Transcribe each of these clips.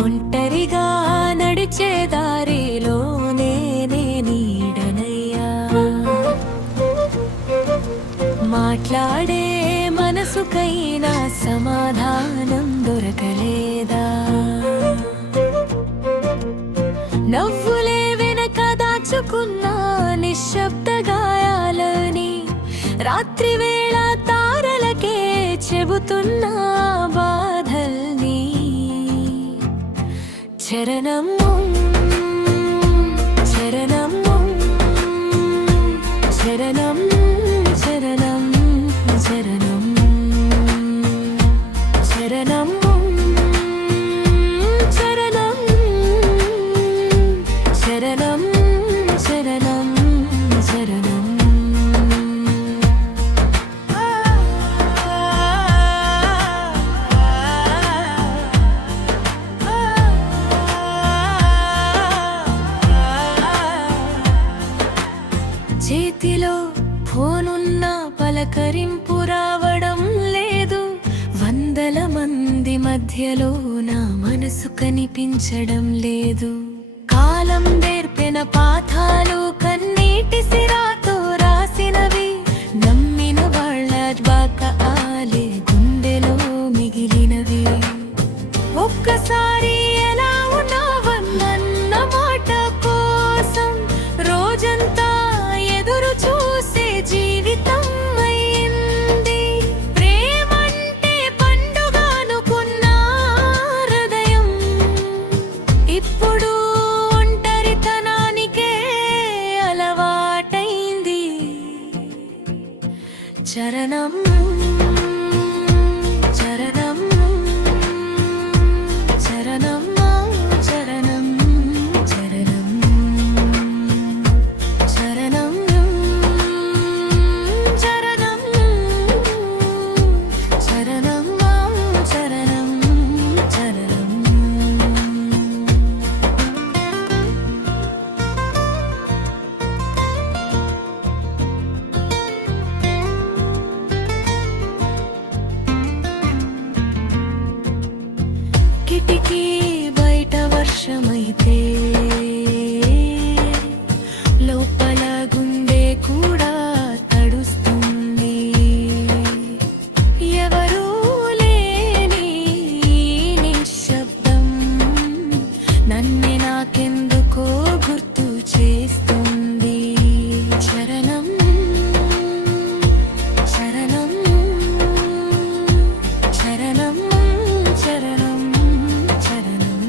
ఒంటరిగా నడిచే దారిలోనే నీడనయ్యా, మాట్లాడే మనసుకైనా సమాధానం దొరకలేదా? నవ్వులే వెనక దాచుకున్న నిశ్శబ్ద గాయాలని రాత్రి వేళ తారలకే చెబుతున్న బాధల్ని. చరణం చరణం చరణం చరణం చరణం చరణం చరణం చరణం చరణం చరణం. చేతిలో ఫోనున్న పలకరింపు రావడం లేదు, వందల మంది మధ్యలో నా మనసు కనిపించడం లేదు. కాలం నేర్పిన పాఠాలు కన్నీటి సిరాతో రాసినవి, నమ్మిన వాళ్ళ బాకాలే గుండెలో మిగిలినవి. ఒక్కసారి ఎలా ఉన్నావన్న మాట కోసం రోజంతా ఎదురు చూసే జీవితం అయింది. ప్రేమంటే పండుగ అనుకున్న హృదయం ఇప్పుడు ఒంటరితనానికే అలవాటైంది. చరణం చరణం చరణం చరణం చరణం చరణం చరణం చరణం చరణం చరణం. కిటికీ బయట వర్షమైతే లోపల గుండె కూడా తడుస్తుంది. ఎవరూ లేని నిశ్శబ్దం నన్నే నాకెందుకో గుర్తు చేస్తుంది. చరణం చరణం చరణం చరణం చరణం.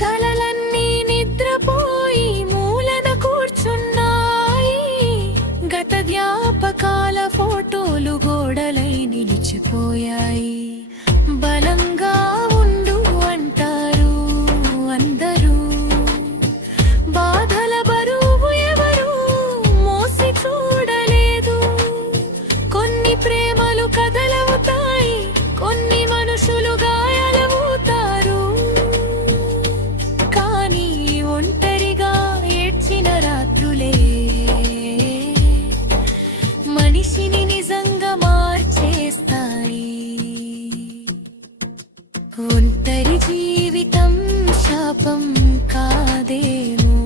కలలన్నీ నిద్రపోయి మూలన కూర్చున్నాయి, గత జ్ఞాపకాల ఫోటోలు గోడలై నిలిచిపోయాయి. బలంగా ఉండు అంటారు అందరూ, బాధల బరువు ఎవరు మోసి చూడలేదు. కొన్ని ప్రేమలు కదలవుతాయి, కొన్ని మనుషులు గాయాలవుతారు. కానీ ఒంటరిగా ఏడ్చిన రాత్రులే మనిషిని నిజంగా మార్చేస్తాయి. ఒంటరి జీవితం శాపం కాదేమో,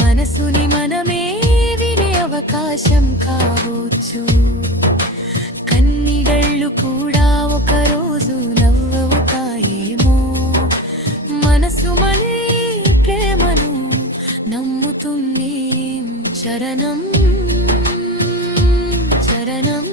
మనసుని మనమే వినే అవకాశం కావచ్చు. కన్నీళ్ళు కూడా ఒకరోజు నవ్వవుతాయేమో, మనసు మళ్ళీ ప్రేమను నమ్ముతుంది. చరణం చరణం